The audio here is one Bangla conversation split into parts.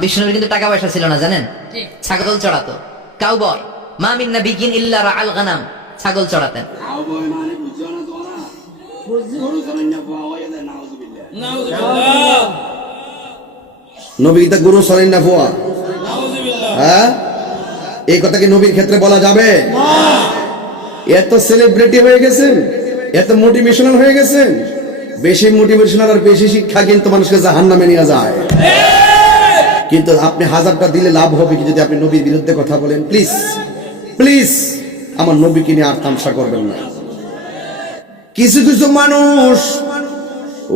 বিষ্ণুর কিন্তু টাকা পয়সা ছিল না জানেন, ছাগল চড়াতো। কাউবয়, মা মিন নাবিয়্যিন ইল্লা রাআল গানাম, ছাগল চড়াতেন। নবী তা গুরু সরেন না ফুয়া, হ্যাঁ এই কথা কি নবীর ক্ষেত্রে বলা যাবে? এত সেলিব্রিটি হয়ে গেছেন, এত মোটিভেশনাল হয়ে গেছেন, বেশি মোটিভেশনাল আর বেশি শিক্ষা কিন্তু মানুষকে জাহান্নামে নিয়ে যায়। কিন্তু আপনি হাজারটা দিলে লাভ হবে কি যদি আপনি নবীর বিরুদ্ধে কথা বলেন? প্লিজ প্লিজ আমার নবীকে নিয়ে আর তামসা করবেন না। কিছু কিছু মানুষ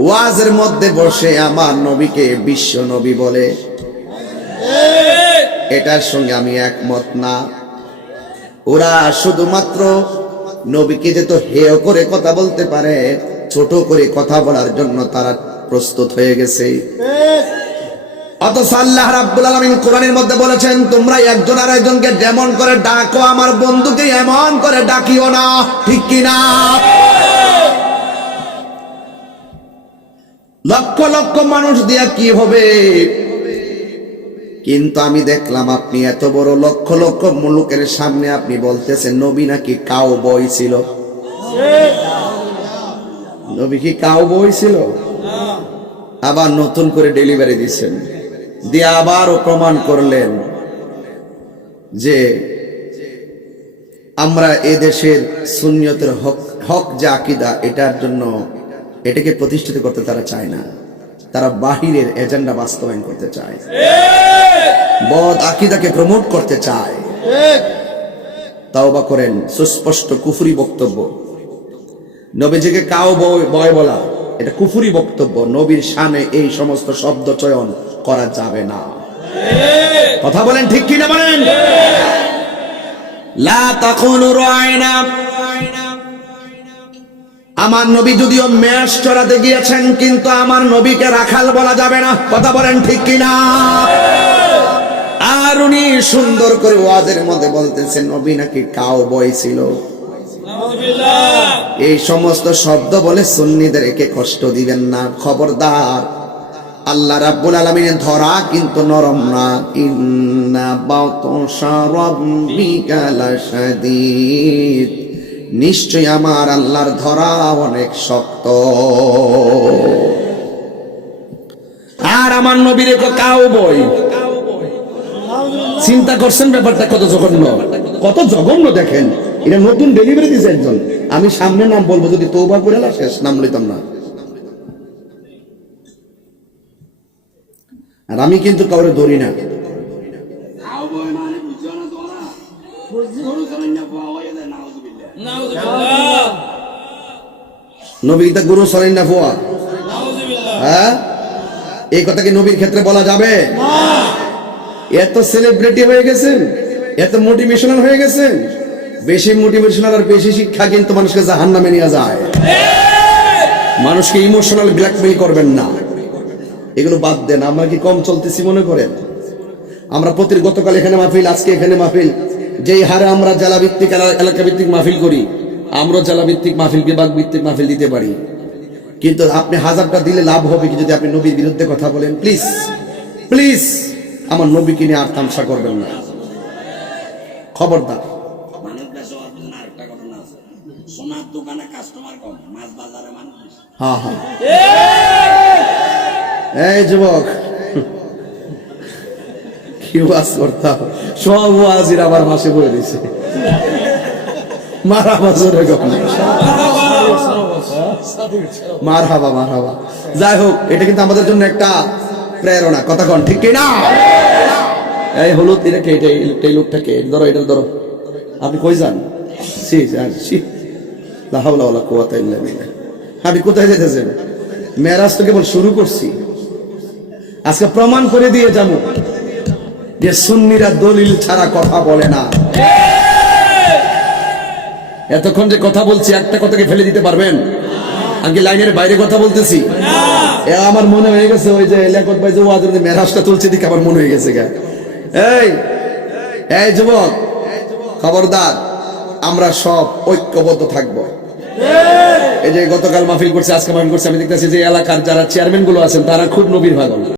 ওয়াজের মধ্যে বসে আমার নবীকে বিশ্ব নবী বলে, এটার সঙ্গে আমি একমত না। ওরা শুধুমাত্র নবীকে যে তো হেয় করে কথা বলতে পারে, ছোট করে কথা বলার জন্য তারা প্রস্তুত হয়ে গেছে। অথচ আল্লাহ রাব্বুল আলামিন কোরআনের মধ্যে বলেছেন, তোমরা একজন আর একজনকে যেমন করে ডাকো আমার বন্ধুকে এমন করে ডাকিও না, ঠিক কিনা? লক্ষ লক্ষ মানুষ দিয়া কি হবে? কিন্তু আমি দেখলাম আপনি এত বড় লক্ষ লক্ষ মুলুকের সামনে আপনি বলতেছেন নবী নাকি কাউবয় ছিল। নবী কি কাউবয় ছিল? আবার নতুন করে ডেলিভারি দিচ্ছেন, দিয়ে আবারও প্রমাণ করলেন যে আমরা এদেশের সুন্নিয়তের হক যে আকীদা, এটার জন্য এটাকে প্রতিষ্ঠিত করতে তারা চায় না, তারা বাহিরের এজেন্ডা বাস্তবায়ন করতে চায়, বদ আকীদাকে প্রমোট করতে চায়। তাওবা করেন, সুস্পষ্ট কুফরি বক্তব্য। নবীজিকে কাউবয় বলা এটা কুফরি বক্তব্য। নবীর শানে এই সমস্ত শব্দ চয়ন করা যাবে না। কথা বলেন ঠিক কিনা বলেন? লা তাকুলু রায়না, আমার নবী যদিও মেষ চড়াতে গিয়েছেন কিন্তু আমার নবীকে রাখাল বলা যাবে না। কথা বলেন ঠিক কিনা? আর উনি সুন্দর করে ওয়াজের মধ্যে বলতেছেন নবী নাকি কাউবয় ছিল। এই সমস্ত শব্দ বলে সুন্নিদেরকে কষ্ট দিবেন না, খবরদার। আল্লাহ রাব্বুল আলামিনের ধরা কিন্তু নরম না। ইন্না বাতশা রাব্বিকা লাশাদীদ, নিশ্চয় আমার আল্লাহর ধরা অনেক শক্ত। আর আমার নবীর কাউবয়, চিন্তা করছেন ব্যাপারটা কত জঘন্য, কত জঘন্য দেখেন। এটা নতুন ডেলিভারি দিয়েছে একজন। আমি সামনে নাম বলবো, যদি তওবা করে না শেষ নাম লইতাম না। আর আমি কিন্তু কাউরে ধরি না। নবী তা গুরু সরেন না ফুয়া, হ্যাঁ এই কথা কি নবীর ক্ষেত্রে বলা যাবে? এত সেলিব্রিটি হয়ে গেছেন, এত মোটিভেশনাল হয়ে গেছেন, বেশি মোটিভেশনাল আর বেশি শিক্ষা কিন্তু মানুষকে জাহান্নামে নিয়ে যায়। মানুষকে ইমোশনাল ব্ল্যাকমেইল করবেন না, এগুলো বাদ দেন। আমরা কি কম চলতেছি মনে করেন? আমরা গতকাল এখানে মাহফিল, আজকে এখানে মাহফিল, যেই হারে আমরা জেলা ভিত্তিক এলাকা ভিত্তিক মাহফিল করি, আমরা জেলা ভিত্তিক মাহফিল বিভাগ ভিত্তিক মাহফিল দিতে পারি। কিন্তু আপনি হাজারটা দিলে লাভ হবে কি যদি আপনি নবীর বিরুদ্ধে কথা বলেন? প্লিজ প্লিজ আমার নবীকে নিয়ে আর তামসা করবেন না, খবরদার। হ্যাঁ হ্যাঁ, এই যুবক কি ওয়াজ করতাম, সব ওয়াজির আমার মাসে বলে দিছে। মারহাবা, জোরে গো মারহাবা মারহাবা। যাই হোক, এটা কিন্তু আমাদের জন্য একটা প্রেরণা। কথা কন ঠিক কিনা? এই হলুদ এটাকে, এই লোকটাকে ধরো, এটা ধরো। আপনি কই যান? আপনি কোথায় যেতেছেন? মেরাজ তো কেবল শুরু করছি, আজকে প্রমাণ করে দিয়ে যাবো যে সুন্নিরা দলিল ছাড়া কথা বলে না। এতক্ষণ যে কথা বলছি, একটা কথাকে ফেলে দিতে পারবেন? আমি লাইনের বাইরে কথা বলতেছি? আমার মনে হয়ে গেছে ওই যে লেখক ভাই যে ওয়াজের মেরাজটা তুলছে দিকে আমার মনে হয়ে গেছে। এই যুবক, খবরদার, আমরা সব ঐক্যবদ্ধ থাকবো। এই যে গতকাল মাহফিল করছে, আজকে মাহফিল করছে, আমি দেখতেছি যে এলাকার যারা চেয়ারম্যান গুলো আছেন তারা খুব নবীর পাগল।